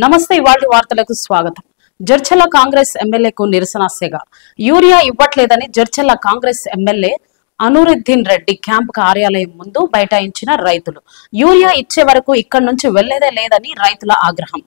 నమస్తే ఇవాల్టి వార్తలకు స్వాగతం. జడ్చర్ల కాంగ్రెస్ ఎమ్మెల్యేకు నిరసన సేగ. Urea ఇవ్వట్లేదని Jadcherla Congress MLA అనురుద్దీన్ Reddy camp కార్యాలయం ముందు బైఠాయించిన రైతులు. యూరియా ఇచ్చే వరకు ఇక్కడి నుంచి వెళ్లేదే లేదని రైతుల ఆగ్రహం.